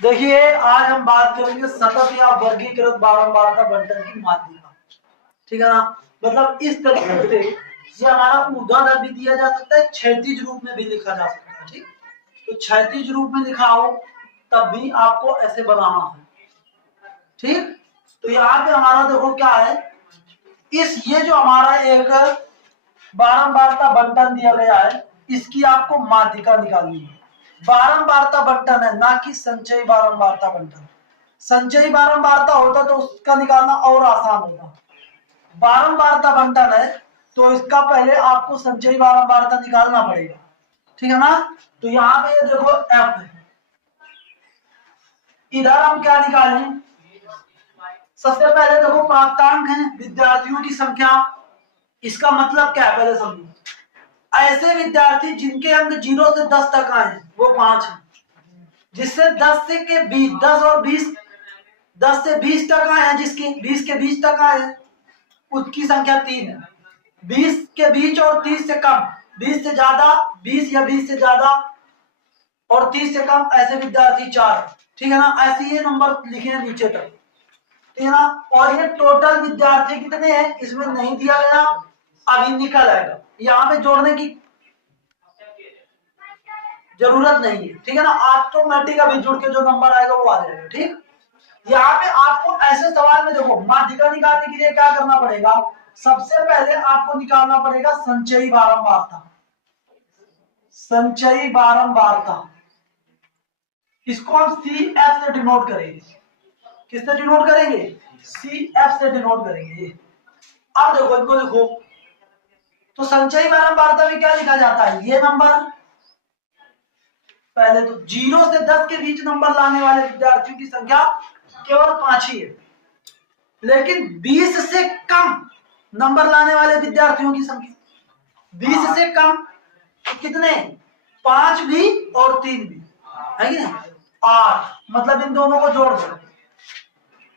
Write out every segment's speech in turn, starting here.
देखिए आज हम बात करेंगे सतत या वर्गीकृत बारंबारता बंटन की माध्यिका। ठीक है ना। मतलब इस तरीके से ये हमारा उदाहरण भी दिया जा सकता है, क्षैतिज रूप में भी लिखा जा सकता है। ठीक, तो क्षैतिज रूप में लिखा हो तब भी आपको ऐसे बनाना है। ठीक, तो यहाँ पे हमारा देखो क्या है, इस ये जो हमारा एक बारंबारता बंटन दिया गया है, इसकी आपको माध्यिका निकालनी है। बारंबारता बंटन है, ना कि संचयी बारंबारता बंटन। संचयी बारंबारता होता तो उसका निकालना और आसान होता। बारंबारता बंटन है तो इसका पहले आपको संचयी बारंबारता निकालना पड़ेगा। ठीक है ना। तो यहाँ पे ये देखो एफ है, इधर हम क्या निकालें, सबसे पहले देखो प्राप्तांक है विद्यार्थियों की संख्या। इसका मतलब क्या है पहले समझो। ऐसे विद्यार्थी जिनके अंक 0 से 10 तक आए वो 5 है, जिससे 10 से के 20, 10 और 20, 10 से 20 तक आए हैं, जिसके 20 के 20 तक आए हैं उसकी संख्या 3 है। 20 के बीच और 30 से कम, 20 से ज्यादा, 20 या 20 से ज्यादा और 30 से कम ऐसे विद्यार्थी 4। ठीक है ना। ऐसे ये नंबर लिखे हैं नीचे तक। ठीक है ना। और ये टोटल विद्यार्थी कितने हैं इसमें नहीं दिया गया, अभी निकल आएगा। यहाँ पे जोड़ने की जरूरत नहीं है। ठीक है ना। ऑटोमेटिक अभी जुड़ के जो नंबर आएगा वो आ जाएगा। ठीक, यहाँ पे आपको ऐसे सवाल में देखो माध्यिका निकालने के लिए क्या करना पड़ेगा, सबसे पहले आपको निकालना पड़ेगा संचयी बारंबारता। संचयी बारंबारता इसको हम सी एफ से डिनोट करेंगे। किससे डिनोट करेंगे, सी एफ से डिनोट करेंगे। अब देखो इनको लिखो, तो संचयी बारंबारता में क्या लिखा जाता है, ये नंबर पहले तो 0 से 10 के बीच नंबर लाने वाले विद्यार्थियों की संख्या केवल 5 ही है, लेकिन 20 से कम नंबर लाने वाले विद्यार्थियों की संख्या 20 से कम तो कितने, 5 भी और 3 भी है कि नहीं, 8। मतलब इन दोनों को जोड़ दो।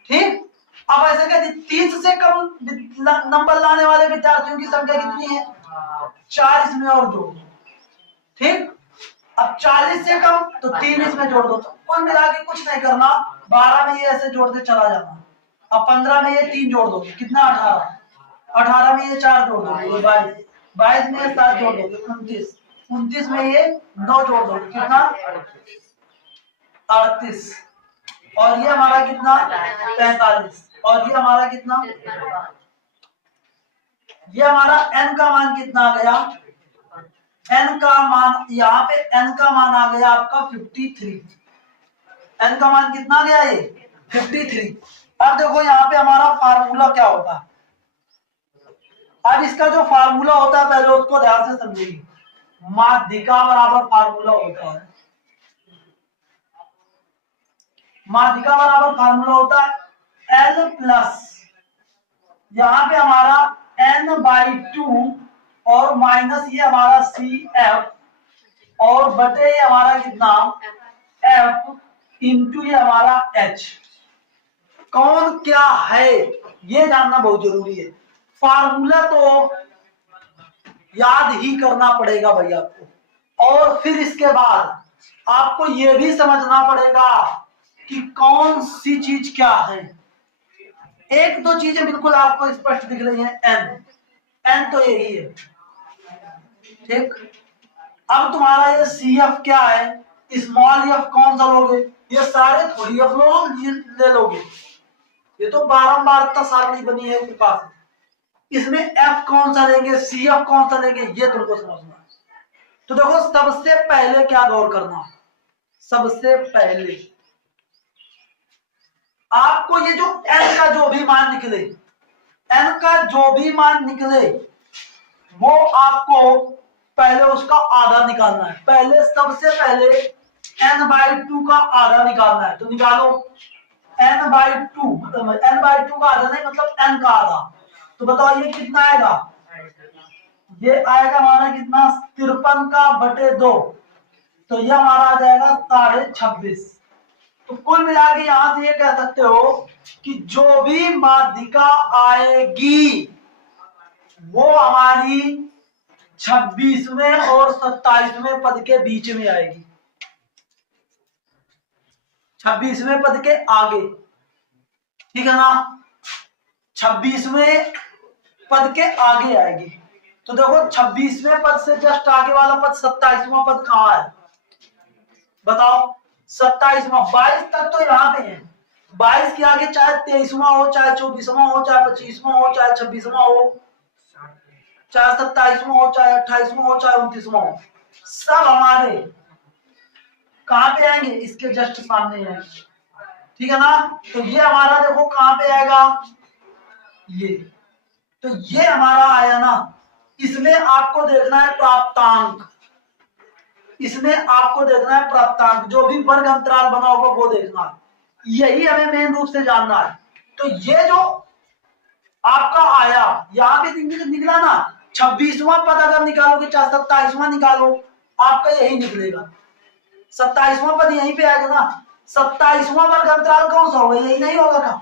ठीक, अब ऐसे कहते 30 से कम नंबर लाने वाले विद्यार्थियों की संख्या कितनी है, 4, इसमें और जोड़ दो। ठीक, अब 40 से कम तो 3 इसमें जोड़ दो। कुल मिला के कुछ नहीं करना, 12 में ये ऐसे जोड़ते चला जाना। अब 15 में ये 3 जोड़ दो, कितना 18, 18 में ये 4 जोड़ दो, ये 22, 22 में ये 7 जोड़ दो, 29, 29 में ये 9 जोड़ दो, कितना 38, और ये हमारा कितना 45, और ये हमारा कितना, ये हमारा n का मान कितना आ गया, n का मान, यहाँ पे n का मान आ गया आपका 53। n का मान कितना आ गया, ये 53। अब देखो यहाँ पे हमारा फार्मूला क्या होता है। अब इसका जो फार्मूला होता है पहले उसको ध्यान से समझिए। माध्यिका बराबर फार्मूला होता है, माध्यिका बराबर फार्मूला होता है L प्लस, यहाँ पे हमारा n/2 और माइनस ये हमारा CF और बटे ये हमारा कितना F इंटू ये हमारा H। कौन क्या है ये जानना बहुत जरूरी है। फार्मूला तो याद ही करना पड़ेगा भाई आपको, और फिर इसके बाद आपको ये भी समझना पड़ेगा कि कौन सी चीज क्या है। एक दो चीजें बिल्कुल आपको स्पष्ट दिख रही हैं, एन तो यही है। ठीक, अब तुम्हारा ये CF क्या है, स्मॉल एफ कौन सा लोगे, ये सारे थोड़ी एफ ले लोगे, ये तो बारंबारता सारणी बनी है आपके पास, इसमें एफ कौन सा लेंगे, CF कौन सा लेंगे, ये तुमको समझना है। तो देखो सबसे पहले क्या गौर करना, सबसे पहले आपको ये जो n का जो भी मान निकले, n का जो भी मान निकले वो आपको पहले उसका आधा निकालना है। पहले सबसे पहले n/2 का आधा निकालना है, तो निकालो n/2, मतलब n/2 का आधा नहीं, मतलब n का आधा। तो बताओ ये कितना आएगा, ये आएगा हमारा कितना 53 का बटे 2, तो ये हमारा आ जाएगा 26.5। तो कुल मिला के यहां से ये कह सकते हो कि जो भी माध्यिका आएगी वो हमारी 26वें और 27वें पद के बीच में आएगी। 26वें पद के आगे, ठीक है ना, 26वें पद के आगे आएगी। तो देखो 26वें पद से जस्ट आगे वाला पद 27वां पद कहाँ है बताओ? 27वां, 22 तक तो यहाँ पे है, 22 के आगे चाहे 23वां हो, चाहे 24वां हो, चाहे 25वां हो, चाहे 26वां हो, चाहे 27वां हो, चाहे 28वां हो, चाहे 29वां हो, सब हमारे कहाँ पे आएंगे? इसके जस्ट सामने आएंगे, ठीक है ना। तो ये हमारा देखो कहाँ पे आएगा, ये, तो ये हमारा आया ना, इसमें आपको देखना है प्राप्तांक, इसमें आपको देखना है प्राप्तांक, जो भी वर्ग अंतराल बना होगा वो देखना है, यही हमें मेन रूप से जानना है। तो ये जो आपका आया यहाँ पे निकला ना, 26वां पद अगर निकालोगे चाहे 27वां निकालो, आपका यही निकलेगा, 27वां पद यहीं पे आएगा ना। 27वां वर्ग अंतराल कौन सा होगा? यही नहीं होगा ना,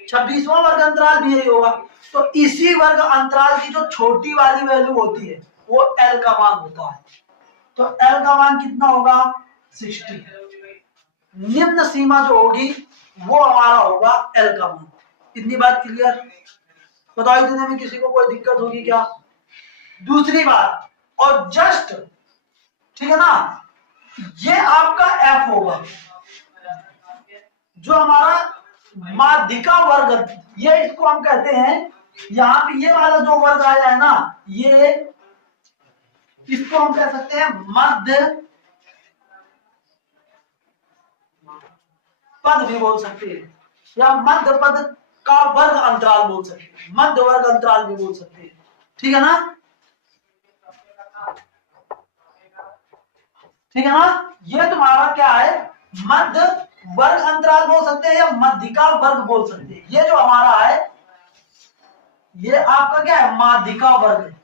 26वां वर्ग अंतराल भी यही होगा। तो इसी वर्ग अंतराल की जो छोटी वाली वैल्यू होती है वो एल का मान होता है। तो एल का मान कितना होगा? 60। निम्न सीमा जो होगी वो हमारा होगा एल का मान। इतनी बात क्लियर? बताओ इतने में किसी को कोई दिक्कत होगी क्या? दूसरी बात, और जस्ट, ठीक है ना, ये आपका एफ होगा, जो हमारा माध्यिका वर्ग, ये इसको हम कहते हैं, यहाँ पे ये वाला जो वर्ग आया है ना, ये इसको हम कह सकते हैं मध्य पद भी बोल सकते हैं, या मध्य पद का वर्ग अंतराल बोल सकते हैं, मध्य वर्ग अंतराल भी बोल सकते हैं, ठीक है ना, ठीक है ना। ये तुम्हारा क्या है? मध्य वर्ग अंतराल बोल सकते हैं या माध्यिका वर्ग बोल सकते हैं। ये जो हमारा है ये आपका क्या है? माध्यिका वर्ग है।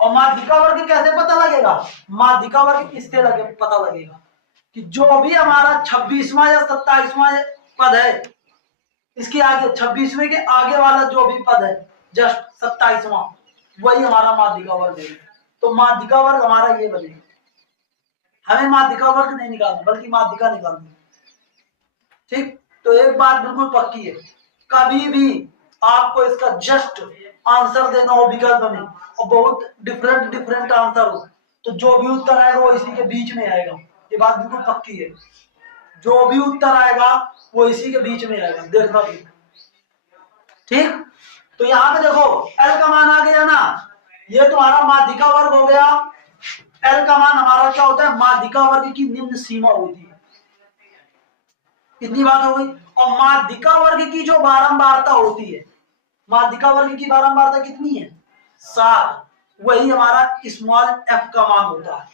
और माध्यिका वर्ग कैसे पता लगेगा? माध्यिका वर्ग इससे लगे पता लगेगा कि जो भी हमारा 26वां या 27वां पद है, इसके आगे 26वें के आगे वाला जो भी पद है जस्ट 27वां, वही हमारा माध्यिका वर्ग है। तो माध्यिका वर्ग हमारा ये बनेगा। हमें माध्यिका वर्ग नहीं निकालना बल्कि माध्यिका निकालनी, ठीक। तो एक बात बिल्कुल पक्की है, कभी भी आपको इसका जस्ट आंसर देना हो विकल्प में और बहुत डिफरेंट आंसर हो, तो जो भी उत्तर आएगा वो इसी के बीच में आएगा। ये बात बिल्कुल पक्की है, जो भी उत्तर आएगा वो इसी के बीच में आएगा, देखना भी, ठीक। तो यहाँ पे देखो एल का मान आ गया ना, ये तुम्हारा माध्यिका वर्ग हो गया। एल का मान हमारा क्या होता है? माध्यिका वर्ग की निम्न सीमा होती है। इतनी बात हो गई। और माध्यिका वर्ग की जो बारंबारता होती है, माध्यिका वर्ग की बारंबारता कितनी है? 7। वही हमारा स्मॉल एफ का मान होता है,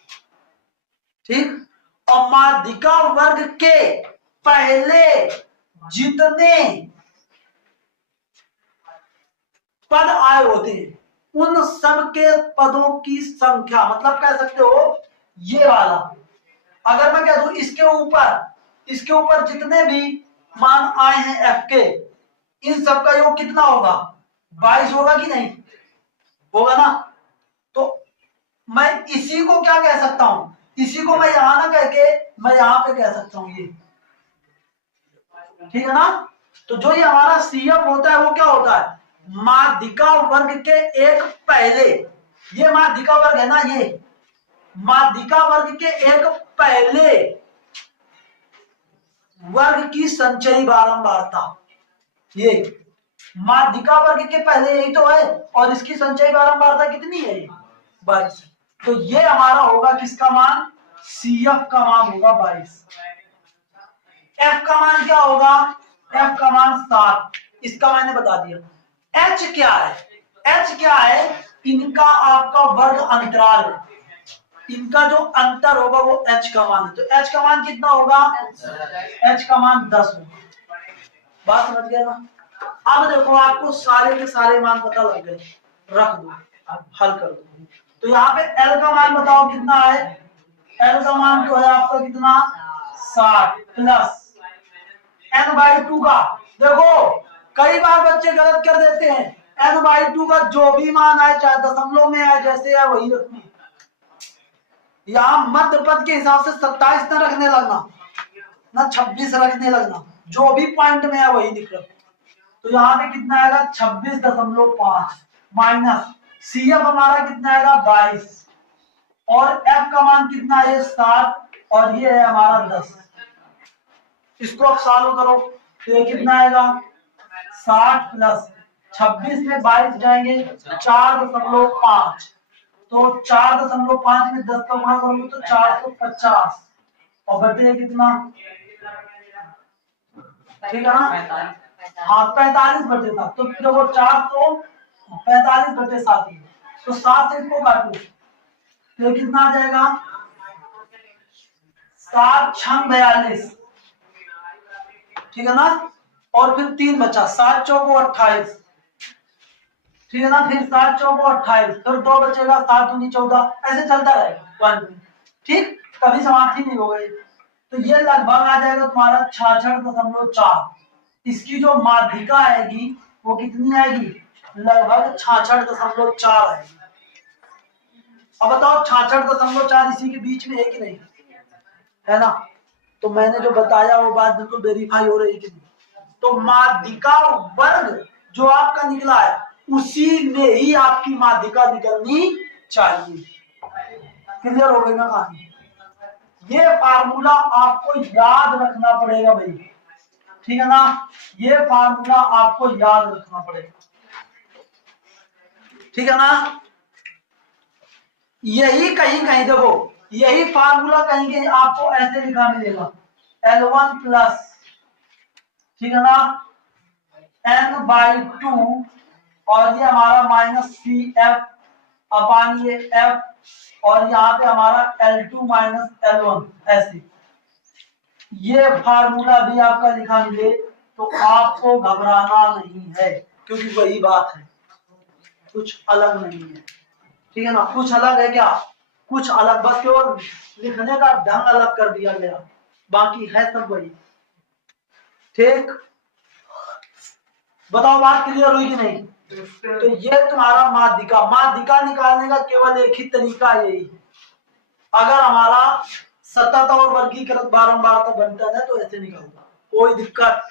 ठीक। और माध्यिका वर्ग के पहले जितने पद आए होते हैं उन सब के पदों की संख्या, मतलब कह सकते हो ये वाला, अगर मैं कह दूं इसके ऊपर जितने भी मान आए हैं एफ के, इन सब का योग कितना होगा? 22 होगा कि नहीं होगा ना। तो मैं इसी को क्या कह सकता हूं? इसी को मैं यहां ना कह के मैं यहां पे कह सकता हूं ये, ठीक है ना। तो जो ये हमारा सीएफ होता है वो क्या होता है? माध्यिका वर्ग के एक पहले, ये माध्यिका वर्ग है ना, ये माध्यिका वर्ग के एक पहले वर्ग की संचयी बारंबारता, ये माध्यिका वर्ग के पहले यही तो है, और इसकी संचयी बारंबारता कितनी है? 22। तो ये हमारा होगा किसका मान? सीएफ का मान होगा 22। एफ का मान क्या होगा? एफ का मान 7, इसका मैंने बता दिया। एच क्या है? एच क्या है? इनका आपका वर्ग अंतराल है, इनका जो अंतर होगा वो एच का मान है। तो एच का मान कितना होगा? एच का मान 10 होगा। बात समझ गया ना? अब देखो आपको सारे के सारे मान पता लग गए, रख दो, अब हल कर दो। तो यहाँ पे एल का मान बताओ कितना है? एल का मान जो है आपका कितना? 60 प्लस n/2 का। देखो कई बार बच्चे गलत कर देते हैं, n/2 का जो भी मान आए, चाहे दशमलव में आए, जैसे है वही रखना, यहाँ मध्य पद के हिसाब से 27 न रखने लगना, ना 26 रखने लगना, जो भी पॉइंट में है वही लिख लो। तो यहाँ पे कितना आएगा 26.5 माइनस CF हमारा कितना आएगा 22 और F का मान कितना है 7 और ये है हमारा 10। इसको आप सॉल्व करो तो ये कितना आएगा 60 प्लस 26 में 22 जाएंगे 4.5 तो 4.5 में 10 का गुणा करोगे तो 450 और बटे कितना, ठीक है ना? हाँ 45/7 तो देखो 445/7 तो 7 से इसको काटो तो कितना आ जाएगा 7×6 = 42, ठीक है ना? और फिर 3 बचा 7 चौको 28, ठीक है ना? फिर 7 चौको 28, फिर 2 बचेगा 7 दूनी 14, ऐसे चलता रहेगा 1, ठीक? कभी समाप्ति नहीं हो गई। तो ये लगभग आ जाएगा तुम्हारा 66.4। इसकी जो माध्यिका आएगी वो कितनी आएगी, लगभग 66.4 आएगी। अब बताओ 66.4 इसी के बीच में है कि नहीं, है ना? तो मैंने जो बताया वो बात बिल्कुल वेरीफाई हो रही कि नहीं? तो माध्यिका वर्ग जो आपका निकला है उसी में ही आपकी माध्यिका निकलनी चाहिए। क्लियर हो गई ना कहानी? ये फार्मूला आपको याद रखना पड़ेगा भाई, ठीक है ना? ये फार्मूला आपको याद रखना पड़ेगा, ठीक है ना? यही कहीं कहीं देखो यही फार्मूला कहीं कहीं आपको ऐसे लिखा मिलेगा L1 प्लस, ठीक है ना, n/2 और ये हमारा माइनस CF अपान ये F और यहाँ पे हमारा L2 माइनस L1 ऐसे। ये फार्मूला भी आपका लिखा मिले तो आपको घबराना नहीं है, क्योंकि वही बात है, कुछ अलग नहीं है, ठीक है ना? कुछ अलग है क्या? कुछ अलग, बस केवल लिखने का ढंग अलग कर दिया गया, बाकी है सब वही, ठीक? बताओ बात क्लियर हुई कि नहीं? तो ये तुम्हारा माध्यिका निकालने का केवल एक ही तरीका यही, अगर हमारा सतत और वर्गीकृत बारंबार तो बनता है तो ऐसे निकलता, कोई दिक्कत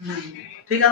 नहीं, ठीक है ना?